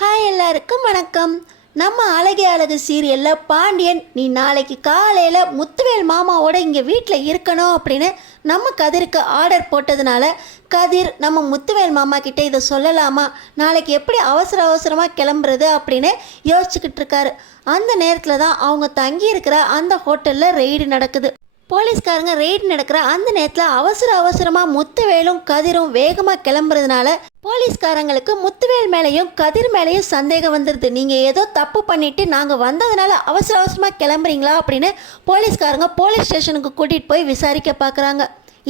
Hi எல்லாருக்கும் வணக்கம். நம்ம அழகே அழகு சீரியலில் பாண்டியன் நீ நாளைக்கு காலையில் முத்துவேல் மாமாவோட இங்கே வீட்டில் இருக்கணும் அப்படின்னு நம்ம கதிருக்கு ஆர்டர் போட்டதுனால கதிர் நம்ம முத்துவேல் மாமா கிட்டே இதை சொல்லலாமா, நாளைக்கு எப்படி அவசரமாக கிளம்புறது அப்படின்னு யோசிச்சுக்கிட்டு இருக்காரு. அந்த நேரத்தில் தான் அவங்க தங்கி இருக்கிற அந்த ஹோட்டலில் ரெய்டு நடக்குது. போலீஸ்காரங்க ரெய்டு நடக்கிற அந்த நேரத்தில் அவசரமாக முத்துவேலும் கதிரும் வேகமாக கிளம்புறதுனால போலீஸ்காரங்களுக்கு முத்துவேல் மேலேயும் கதிர் மேலேயும் சந்தேகம் வந்துடுது. நீங்கள் ஏதோ தப்பு பண்ணிவிட்டு நாங்கள் வந்ததுனால அவசரமாக கிளம்புறீங்களா அப்படின்னு போலீஸ்காரங்க போலீஸ் ஸ்டேஷனுக்கு கூட்டிகிட்டு போய் விசாரிக்க பார்க்குறாங்க.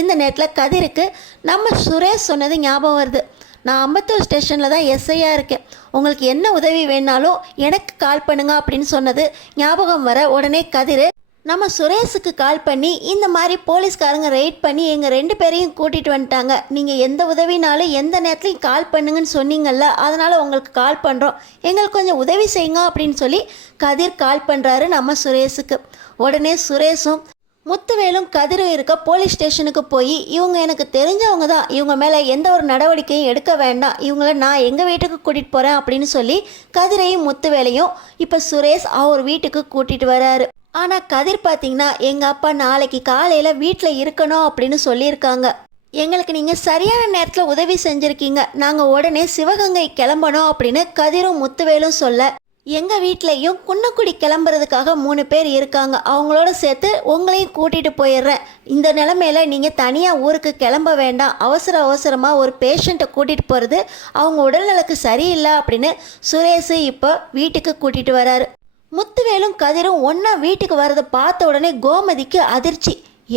இந்த நேரத்தில் கதிருக்கு நம்ம சுரேஷ் சொன்னது ஞாபகம் வருது. நான் அம்பத்தூர் ஸ்டேஷனில் தான் எஸ்ஐயாக இருக்கேன், உங்களுக்கு என்ன உதவி வேணாலும் எனக்கு கால் பண்ணுங்க அப்படின்னு சொன்னது ஞாபகம் வர உடனே கதிர் நம்ம சுரேஷுக்கு கால் பண்ணி இந்த மாதிரி போலீஸ்காரங்க ரெய்ட் பண்ணி எங்கள் 2 பேரையும் கூட்டிகிட்டு வந்துட்டாங்க, நீங்கள் எந்த உதவினாலும் எந்த நேரத்துலையும் கால் பண்ணுங்கன்னு சொன்னீங்கல்ல, அதனால் உங்களுக்கு கால் பண்ணுறோம், எங்களுக்கு கொஞ்சம் உதவி செய்யுங்க அப்படின்னு சொல்லி கதிர் கால் பண்ணுறாரு நம்ம சுரேஷுக்கு. உடனே சுரேஷும் முத்துவேலும் கதிரும் இருக்க போலீஸ் ஸ்டேஷனுக்கு போய் இவங்க எனக்கு தெரிஞ்சவங்க தான், இவங்க மேலே எந்த ஒரு நடவடிக்கையும் எடுக்க வேண்டாம், இவங்கள நான் எங்கள் வீட்டுக்கு கூட்டிகிட்டு போகிறேன் அப்படின்னு சொல்லி கதிரையும் முத்துவேலையும் இப்போ சுரேஷ் அவர் வீட்டுக்கு கூட்டிகிட்டு வராரு. ஆனால் கதிர் பார்த்திங்கன்னா எங்கள் அப்பா நாளைக்கு காலையில் வீட்டில் இருக்கணும் அப்படின்னு சொல்லியிருக்காங்க, எங்களுக்கு நீங்கள் சரியான நேரத்தில் உதவி செஞ்சுருக்கீங்க, நாங்கள் உடனே சிவகங்கை கிளம்பணும் அப்படின்னு கதிரும் முத்துவேலும் சொல்ல, எங்கள் வீட்லேயும் குன்னக்குடி கிளம்புறதுக்காக 3 பேர் இருக்காங்க, அவங்களோட சேர்த்து உங்களையும் கூட்டிகிட்டு போயிடுறேன், இந்த நிலமையில நீங்கள் தனியாக ஊருக்கு கிளம்ப வேண்டாம், அவசரமாக ஒரு பேஷண்ட்டை கூட்டிகிட்டு போகிறது அவங்க உடல்நலக்கு சரியில்லை அப்படின்னு சுரேஷ் இப்போ வீட்டுக்கு கூட்டிகிட்டு வராரு. முத்துவேலும் கதிரும் ஒன்றா வீட்டுக்கு வரதை பார்த்த உடனே கோமதிக்கு அதிர்ச்சி.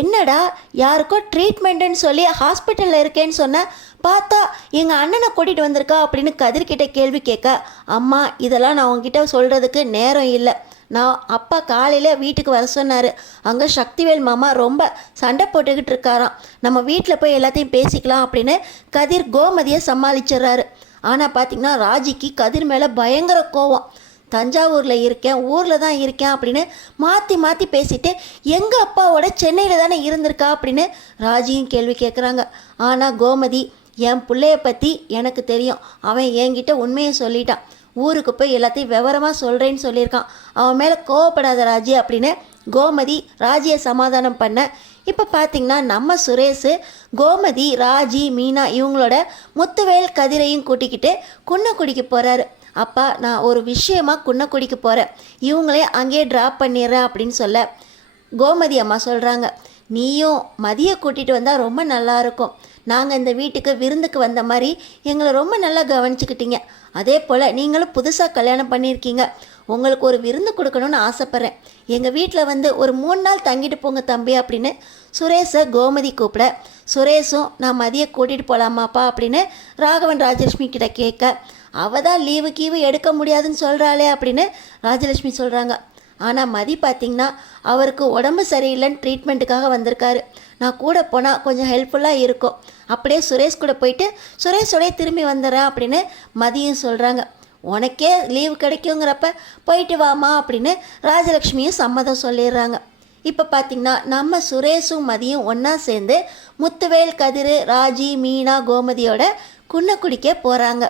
என்னடா யாருக்கோ ட்ரீட்மெண்ட்டுன்னு சொல்லி ஹாஸ்பிட்டலில் இருக்கேன்னு சொன்ன, பார்த்தா எங்கள் அண்ணனை கூட்டிகிட்டு வந்திருக்கா அப்படின்னு கதிர்கிட்ட கேள்வி கேட்க, அம்மா இதெல்லாம் நான் உங்ககிட்ட சொல்கிறதுக்கு நேரம் இல்லை, நான் அப்பா காலையில் வீட்டுக்கு வர சொன்னார், அங்கே சக்திவேல் மாமா ரொம்ப சண்டை போட்டுக்கிட்டு இருக்காராம், நம்ம வீட்டில் போய் எல்லாத்தையும் பேசிக்கலாம் அப்படின்னு கதிர் கோமதியை சமாளிச்சிடுறாரு. ஆனால் பார்த்திங்கன்னா ராஜிக்கு கதிர் மேலே பயங்கர கோவம். தஞ்சாவூரில் இருக்கேன், ஊரில் தான் இருக்கேன் அப்படின்னு மாற்றி பேசிட்டு எங்கள் அப்பாவோட சென்னையில் தானே இருந்திருக்கா அப்படின்னு ராஜியும் கேள்வி கேட்குறாங்க. ஆனால் கோமதி என் பிள்ளைய பற்றி எனக்கு தெரியும், அவன் என்கிட்ட உண்மையை சொல்லிட்டான், ஊருக்கு போய் எல்லாத்தையும் விவரமாக சொல்கிறேன்னு சொல்லியிருக்கான், அவன் மேலே கோவப்படாத ராஜி அப்படின்னு கோமதி ராஜியை சமாதானம் பண்ண. இப்போ பார்த்திங்கன்னா நம்ம சுரேஷ் கோமதி ராஜி மீனா இவங்களோட முத்துவேல் கதிரையும் கூட்டிக்கிட்டு குன்னக்குடிக்கு போகிறாரு. அப்பா நான் ஒரு விஷயமா குன்னக்குடிக்கு போகிறேன், இவங்களே அங்கேயே ட்ராப் பண்ணிடுறேன் அப்படின்னு சொல்ல கோமதி அம்மா சொல்கிறாங்க, நீயும் மதியை கூட்டிகிட்டு வந்தால் ரொம்ப நல்லாயிருக்கும், நாங்கள் இந்த வீட்டுக்கு விருந்துக்கு வந்த மாதிரி எங்களை ரொம்ப நல்லா கவனிச்சுக்கிட்டீங்க, அதே போல் நீங்களும் புதுசாக கல்யாணம் பண்ணியிருக்கீங்க, உங்களுக்கு ஒரு விருந்து கொடுக்கணும்னு ஆசைப்பட்றேன், எங்கள் வீட்டில் வந்து ஒரு 3 நாள் தங்கிட்டு போங்க தம்பி அப்படின்னு சுரேஷை கோமதி கூப்பிட, சுரேஷும் நான் மதியை கூட்டிகிட்டு போகலாமாப்பா அப்படின்னு ராகவன் ராஜலட்சுமி கிட்ட கேட்க, அவள் தான் லீவு எடுக்க முடியாதுன்னு சொல்கிறாளே அப்படின்னு ராஜலட்சுமி சொல்கிறாங்க. ஆனால் மதி பார்த்திங்கன்னா அவருக்கு உடம்பு சரியில்லைன்னு ட்ரீட்மெண்ட்டுக்காக வந்திருக்காரு, நான் கூட போனால் கொஞ்சம் ஹெல்ப்ஃபுல்லாக இருக்கும், அப்படியே சுரேஷ் கூட போயிட்டு சுரேஷோடய திரும்பி வந்துடுறேன் அப்படின்னு மதியும் சொல்கிறாங்க. உனக்கே லீவு கிடைக்குங்கிறப்ப போயிட்டு வாமா அப்படின்னு ராஜலட்சுமியும் சம்மதம் சொல்லிடுறாங்க. இப்போ பார்த்திங்கன்னா நம்ம சுரேஷும் மதியும் ஒன்றா சேர்ந்து முத்துவேல் கதிர் ராஜி மீனா கோமதியோட குன்னக்குடிக்க போகிறாங்க.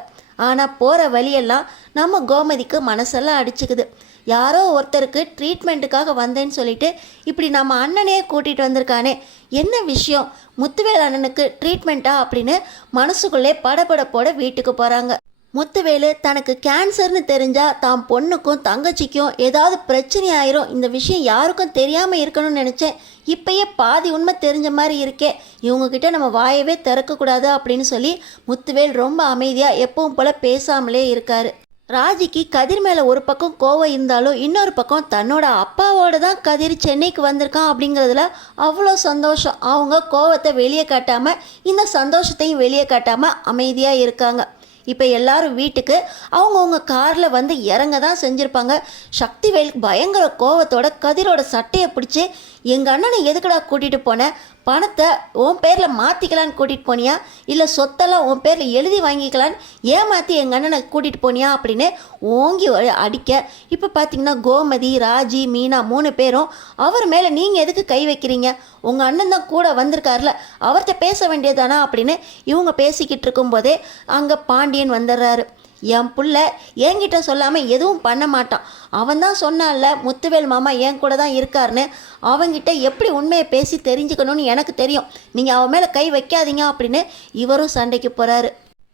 ஆனால் போகிற வழியெல்லாம் நம்ம கோமதிக்கு மனசெல்லாம் அடிச்சுக்குது, யாரோ ஒருத்தருக்கு ட்ரீட்மெண்ட்டுக்காக வந்தேன்னு சொல்லிட்டு இப்படி நம்ம அண்ணனையே கூட்டிகிட்டு வந்திருக்கானே, என்ன விஷயம், முத்துவேல் அண்ணனுக்கு ட்ரீட்மெண்ட்டா அப்படின்னு மனசுக்குள்ளே படபடப்போட வீட்டுக்கு போகிறாங்க. முத்துவேலு தனக்கு கேன்சர்னு தெரிஞ்சால் தான் பொண்ணுக்கும் தங்கச்சிக்கும் ஏதாவது பிரச்சனை ஆயிரும், இந்த விஷயம் யாருக்கும் தெரியாமல் இருக்கணும்னு நினச்சேன், இப்போயே பாதி உண்மை தெரிஞ்ச மாதிரி இருக்கே, இவங்கக்கிட்ட நம்ம வாயவே திறக்கக்கூடாது அப்படின்னு சொல்லி முத்துவேல் ரொம்ப அமைதியாக எப்பவும் போல் பேசாமலே இருக்கார். ராஜிக்கு கதிர் மேலே ஒரு பக்கம் கோவம் இருந்தாலும் இன்னொரு பக்கம் தன்னோட அப்பாவோட தான் கதிர் சென்னைக்கு வந்திருக்கான் அப்படிங்கிறதுல அவ்வளோ சந்தோஷம். அவங்க கோவத்தை வெளியே காட்டாமல் இந்த சந்தோஷத்தையும் வெளியே காட்டாமல் அமைதியாக இருக்காங்க. இப்போ எல்லாரும் வீட்டுக்கு அவங்கவுங்க காரில் வந்து இறங்க தான் செஞ்சுருப்பாங்க. சக்திவேலுக்கு பயங்கர கோவத்தோட கதிரோட சட்டையை பிடிச்சி, எங்கள் அண்ணனை எதுக்கடா கூட்டிகிட்டு போனேன், பணத்தை உன் பேரில் மாற்றிக்கலான்னு கூட்டிகிட்டு போனியா, இல்லை சொத்தெல்லாம் உன் பேரில் எழுதி வாங்கிக்கலான்னு ஏமாற்றி எங்கள் அண்ணனை கூட்டிகிட்டு போனியா அப்படின்னு ஓங்கி அடிக்க, இப்போ பார்த்திங்கன்னா கோமதி ராஜி மீனா 3 பேரும் அவர் மேலே நீங்கள் எதுக்கு கை வைக்கிறீங்க, உங்கள் அண்ணன் தான் கூட வந்திருக்காருல, அவர்கிட்ட பேச வேண்டியதானா அப்படின்னு இவங்க பேசிக்கிட்டு இருக்கும்போதே அங்கே பாண்டியன் வந்துடுறாரு. என் புள்ள என்கிட்ட சொல்லாமல் எதுவும் பண்ண மாட்டான். அவன் தான் சொன்னான்ல முத்துவேல் மாமா என் கூட தான் இருக்காருன்னு. அவங்கிட்ட எப்படி உண்மையை பேசி தெரிஞ்சுக்கணும்னு எனக்கு தெரியும். நீங்கள் அவன் மேலே கை வைக்காதீங்க அப்படின்னு இவரும் சண்டைக்கு போகிறாரு.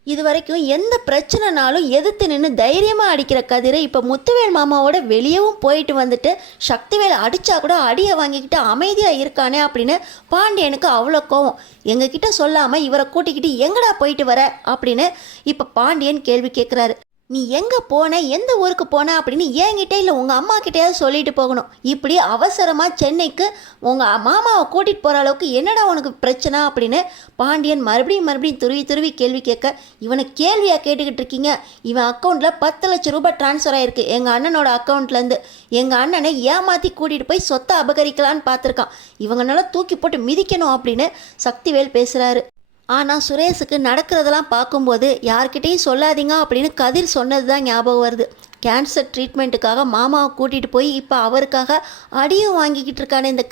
இது வரைக்கும் எந்த பிரச்சனைனாலும் எதிர்த்து நின்று தைரியமாக அடிக்கிற கதிர் இப்போ முத்துவேல் மாமாவோட வெளியவும் போயிட்டு வந்துட்டு சக்திவேல் அடித்தா கூட அடியை வாங்கிக்கிட்டு அமைதியாக இருக்கானே அப்படின்னு பாண்டியனுக்கு அவ்வளோ கோவம். எங்ககிட்ட சொல்லாமல் இவரை கூட்டிக்கிட்டு எங்கடா போயிட்டு வர அப்படின்னு இப்போ பாண்டியன் கேள்வி கேட்குறாரு. நீ எங்கே போன, எந்த ஊருக்கு போன அப்படின்னு என்கிட்ட இல்லை உங்கள் அம்மா கிட்டேயாவது சொல்லிட்டு போகணும். இப்படி அவசரமாக சென்னைக்கு உங்கள் மாமாவை கூட்டிகிட்டு போகிற அளவுக்கு என்னடா உனக்கு பிரச்சனை அப்படின்னு பாண்டியன் மறுபடியும் துருவி கேள்வி கேட்க, இவனை கேள்வியாக கேட்டுக்கிட்டு இருக்கீங்க. இவன் அக்கௌண்ட்டில் 10 லட்சம் ரூபாய் ட்ரான்ஸ்ஃபர் ஆகிருக்கு எங்கள் அண்ணனோட அக்கௌண்ட்லேருந்து. எங்கள் அண்ணனை ஏமாற்றி கூட்டிகிட்டு போய் சொத்தை அபகரிக்கலான்னு பார்த்துருக்கான். இவங்கனால தூக்கி போட்டு மிதிக்கணும் அப்படின்னு சக்திவேல் பேசுகிறாரு. ஆனால் சுரேஷுக்கு நடக்கிறதெல்லாம் பார்க்கும்போது யார்கிட்டையும் சொல்லாதீங்க அப்படின்னு கதிர் சொன்னது தான் ஞாபகம் வருது. கேன்சர் ட்ரீட்மெண்ட்டுக்காக மாமாவை கூட்டிகிட்டு போய் இப்போ அவருக்காக அடியும் வாங்கிக்கிட்டு இருக்கானே இந்த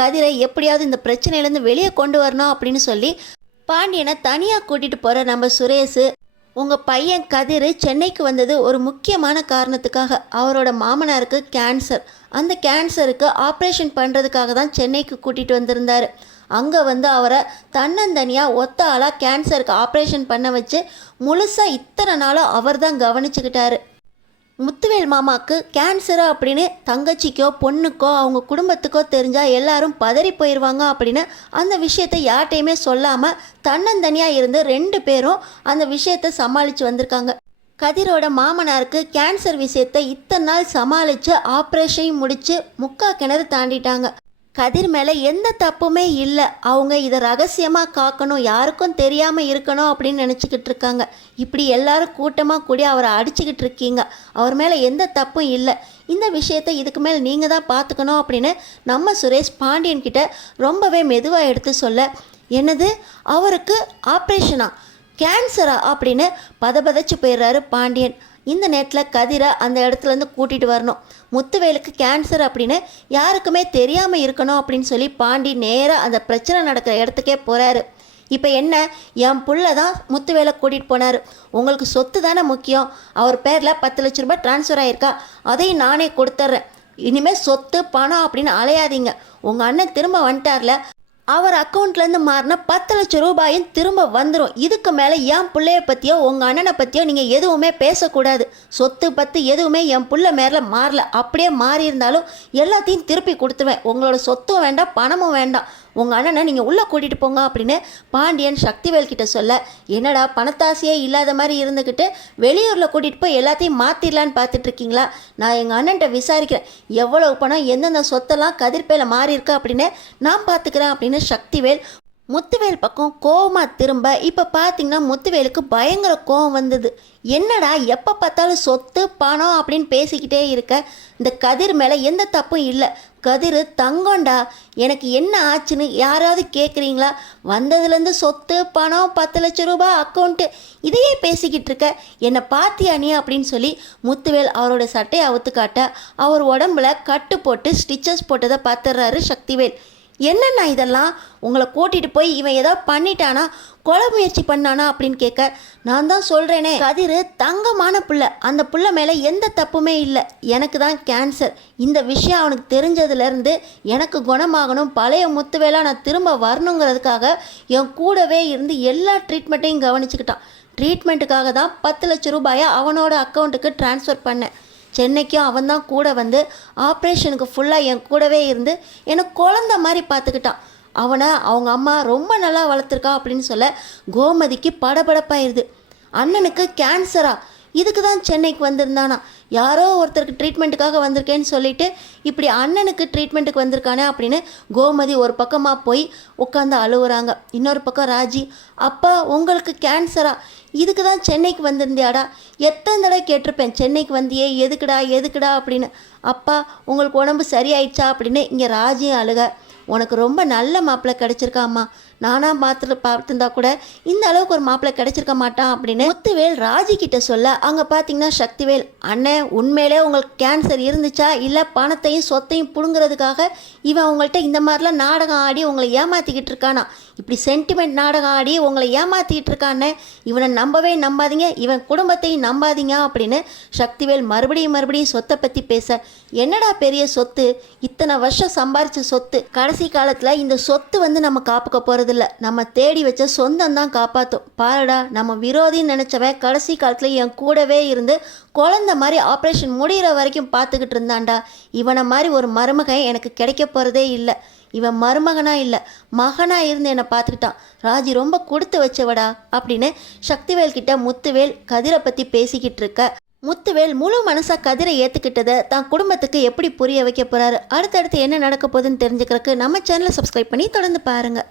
கதிரை எப்படியாவது இந்த பிரச்சனையிலேருந்து வெளியே கொண்டு வரணும் அப்படின்னு சொல்லி பாண்டியனை தனியாக கூட்டிகிட்டு போகிற நம்ம சுரேஷ், உங்கள் பையன் கதிர் சென்னைக்கு வந்தது ஒரு முக்கியமான காரணத்துக்காக. அவரோட மாமனாருக்கு கேன்சர். அந்த கேன்சருக்கு ஆப்ரேஷன் பண்ணுறதுக்காக தான் சென்னைக்கு கூட்டிகிட்டு வந்திருந்தார். அங்கே வந்து அவரை தன்னந்தனியாக ஒத்த ஆளாக கேன்சருக்கு ஆப்ரேஷன் பண்ண வச்சு முழுசாக இத்தனை நாளாக அவர் தான் கவனிச்சுக்கிட்டாரு. முத்துவேல் மாமாவுக்கு கேன்சரு அப்படின்னு தங்கச்சிக்கோ பொண்ணுக்கோ அவங்க குடும்பத்துக்கோ தெரிஞ்சால் எல்லாரும் பதறி போயிடுவாங்க அப்படின்னு அந்த விஷயத்தை யார்கிட்டையுமே சொல்லாமல் தன்னந்தனியாக இருந்து 2 பேரும் அந்த விஷயத்தை சமாளித்து வந்திருக்காங்க. கதிரோட மாமனாருக்கு கேன்சர் விஷயத்தை இத்தனை நாள் சமாளித்து ஆப்ரேஷன் முடித்து 3/4 கிணறு தாண்டிட்டாங்க. கதிர் மேலே எந்த தப்புமே இல்லை. அவங்க இதை ரகசியமாக காக்கணும், யாருக்கும் தெரியாமல் இருக்கணும் அப்படின்னு நினச்சிக்கிட்டு இருக்காங்க. இப்படி எல்லாரும் கூட்டமாக கூடி அவரை அடிச்சுக்கிட்டு இருக்கீங்க. அவர் மேலே எந்த தப்பும் இல்லை. இந்த விஷயத்தை இதுக்கு மேலே நீங்கள் தான் பார்த்துக்கணும் அப்படின்னு நம்ம சுரேஷ் பாண்டியன்கிட்ட ரொம்பவே மெதுவாக எடுத்து சொல்ல, என்னது அவருக்கு ஆப்ரேஷனா, கேன்சரா அப்படின்னு பதபதச்சு போயிடுறாரு பாண்டியன். இந்த நேரத்தில் கதிரை அந்த இடத்துலேருந்து கூட்டிகிட்டு வரணும். முத்துவேலுக்கு கேன்சர் அப்படின்னு யாருக்குமே தெரியாமல் இருக்கணும் அப்படின்னு சொல்லி பாண்டி நேராக அந்த பிரச்சனை நடக்கிற இடத்துக்கே போகிறாரு. இப்போ என்ன, என் புள்ள தான் முத்துவேலை கூட்டிகிட்டு போனார். உங்களுக்கு சொத்து தானே முக்கியம். அவர் பேரில் 10 லட்ச ரூபாய் ட்ரான்ஸ்ஃபர் ஆகிருக்கா, அதையும் நானே கொடுத்துட்றேன். இனிமேல் சொத்து பணம் அப்படின்னு அலையாதீங்க. உங்கள் அண்ணன் திரும்ப வந்துட்டார்ல, அவர் அக்கௌண்ட்லேருந்து மாறின 10 லட்சம் ரூபாயும் திரும்ப வந்துடும். இதுக்கு மேலே என் பிள்ளைய பற்றியோ உங்கள் அண்ணனை பற்றியோ நீங்கள் எதுவுமே பேசக்கூடாது. சொத்து பற்றி எதுவுமே என் பிள்ளை மேலே மாறல. அப்படியே மாறி இருந்தாலும் எல்லாத்தையும் திருப்பி கொடுத்துருவேன். உங்களோட சொத்தும் வேண்டாம், பணமும் வேண்டாம். உங்கள் அண்ணனை நீங்கள் உள்ளே கூட்டிகிட்டு போங்க அப்படின்னு பாண்டியன் சக்திவேல் கிட்ட சொல்ல, என்னடா பணத்தாசையே இல்லாத மாதிரி இருந்துக்கிட்டு வெளியூரில் கூட்டிகிட்டு போய் எல்லாத்தையும் மாற்றிடலான்னு பார்த்துட்ருக்கீங்களா? நான் எங்கள் அண்ணன்ட்ட விசாரிக்கிறேன், எவ்வளவு பணம் எந்தெந்த சொத்தெல்லாம் கதிர்பேல மாறி இருக்கா அப்படின்னு நான் பார்த்துக்கிறேன் அப்படின்னு சக்திவேல் முத்துவேல் பக்கம் கோவமாக திரும்ப, இப்போ பார்த்தீங்கன்னா முத்துவேலுக்கு பயங்கர கோவம் வந்தது. என்னடா எப்போ பார்த்தாலும் சொத்து பணம் அப்படின்னு பேசிக்கிட்டே இருக்க, இந்த கதிர் மேலே எந்த தப்பும் இல்லை. கதிர் தங்கம்டா, எனக்கு என்ன ஆச்சுன்னு யாராவது கேட்குறீங்களா? வந்ததுலேருந்து சொத்து பணம் 10 லட்சம் ரூபாய் அக்கௌண்ட்டு இதையே பேசிக்கிட்டு இருக்க, என்னை பாத்தியா நீ அப்படின்னு சொல்லி முத்துவேல் அவரோட சட்டையை அவுத்து காட்ட அவர் உடம்புல கட்டு போட்டு ஸ்டிச்சஸ் போட்டதை பார்த்துடுறாரு சக்திவேல். என்னண்ணா இதெல்லாம், உங்களை கூட்டிகிட்டு போய் இவன் ஏதாவது பண்ணிட்டானா, கொலை முயற்சி பண்ணானா அப்படின்னு கேட்க, நான் தான் சொல்கிறேனே கதிர் தங்கமான புள்ள, அந்த புள்ள மேலே எந்த தப்புமே இல்லை. எனக்கு தான் கேன்சர். இந்த விஷயம் அவனுக்கு தெரிஞ்சதுலேருந்து எனக்கு குணமாகணும், பழைய முத்துவேலாக நான் திரும்ப வரணுங்கிறதுக்காக என் கூடவே இருந்து எல்லா ட்ரீட்மெண்ட்டையும் கவனிச்சுக்கிட்டான். ட்ரீட்மெண்ட்டுக்காக தான் 10 லட்சம் ரூபாயை அவனோட அக்கௌண்ட்டுக்கு ட்ரான்ஸ்ஃபர் பண்ணேன். சென்னைக்கும் அவன் தான் கூட வந்து ஆப்ரேஷனுக்கு ஃபுல்லாக என் கூடவே இருந்து எனக்கு குழந்த மாதிரி பார்த்துக்கிட்டான். அவனை அவங்க அம்மா ரொம்ப நல்லா வளர்த்துருக்கா அப்படின்னு சொல்ல கோமதிக்கு படபடப்பாயிருது. அண்ணனுக்கு கேன்சரா, இதுக்கு தான் சென்னைக்கு வந்திருந்தானா, யாரோ ஒருத்தருக்கு ட்ரீட்மெண்ட்டுக்காக வந்திருக்கேன்னு சொல்லிட்டு இப்படி அண்ணனுக்கு ட்ரீட்மெண்ட்டுக்கு வந்திருக்கானே அப்படின்னு கோமதி ஒரு பக்கமாக போய் உட்காந்து அழுவுறாங்க. இன்னொரு பக்கம் ராஜி, அப்பா உங்களுக்கு கேன்சரா, இதுக்கு தான் சென்னைக்கு வந்திருந்தியாடா, எத்தனை தடவை கேட்டிருப்பேன் சென்னைக்கு வந்தியே, எதுக்குடா அப்படின்னு. அப்பா உங்களுக்கு உடம்பு சரியாயிடுச்சா அப்படின்னு இங்கே ராஜியும் அழுக. உனக்கு ரொம்ப நல்ல மாப்பிள்ளை கிடச்சிருக்காம்மா, நானாக பார்த்துருந்தா கூட இந்த அளவுக்கு ஒரு மாப்பிள்ளை கிடைச்சிருக்க மாட்டான் அப்படின்னு முத்துவேல் ராஜி கிட்ட சொல்ல, அங்கே பார்த்தீங்கன்னா சக்திவேல், அண்ணே உண்மையிலே உங்களுக்கு கேன்சர் இருந்துச்சா இல்லை பணத்தையும் சொத்தையும் பிடுங்கிறதுக்காக இவன் உங்கள்கிட்ட இந்த மாதிரிலாம் நாடகம் ஆடி உங்களை ஏமாற்றிக்கிட்டு இருக்கானா, இப்படி சென்டிமெண்ட் நாடகம் ஆடி உங்களை ஏமாற்றிக்கிட்டு இருக்கானே, இவனை நம்பவே நம்பாதீங்க, இவன் குடும்பத்தையும் நம்பாதீங்க அப்படின்னு சக்திவேல் மறுபடியும் சொத்தை பற்றி பேச, என்னடா பெரிய சொத்து, இத்தனை வருஷம் சம்பாரிச்ச சொத்து, கடைசி காலத்தில் இந்த சொத்து வந்து நம்ம காப்புக்க போகிறதில்ல, நம்ம தேடி வச்ச சொந்தம் தான் காப்பாற்றும். பாருடா, நம்ம விரோதின்னு நினச்சவன் கடைசி காலத்தில் என் கூடவே இருந்து குழந்த மாதிரி ஆப்ரேஷன் முடிகிற வரைக்கும் பார்த்துக்கிட்டு இருந்தான்டா. இவனை மாதிரி ஒரு மருமகன் எனக்கு கிடைக்க போகிறதே இல்லை. இவன் மருமகனா இல்லை, மகனா இருந்து என்னை பார்த்துக்கிட்டான். ராஜி ரொம்ப கொடுத்து வச்சவடா அப்படின்னு சக்திவேல் கிட்ட முத்துவேல் கதிரை பற்றி பேசிக்கிட்டு இருக்க, முத்துவேல் முழு மனசாக கதிரை ஏற்றுக்கிட்டதை தான் குடும்பத்துக்கு எப்படி புரிய வைக்க போகிறாரு, அடுத்தடுத்து என்ன நடக்க போகுதுன்னு தெரிஞ்சுக்கிறதுக்கு நம்ம சேனலை சப்ஸ்கிரைப் பண்ணி தொடர்ந்து பாருங்கள்.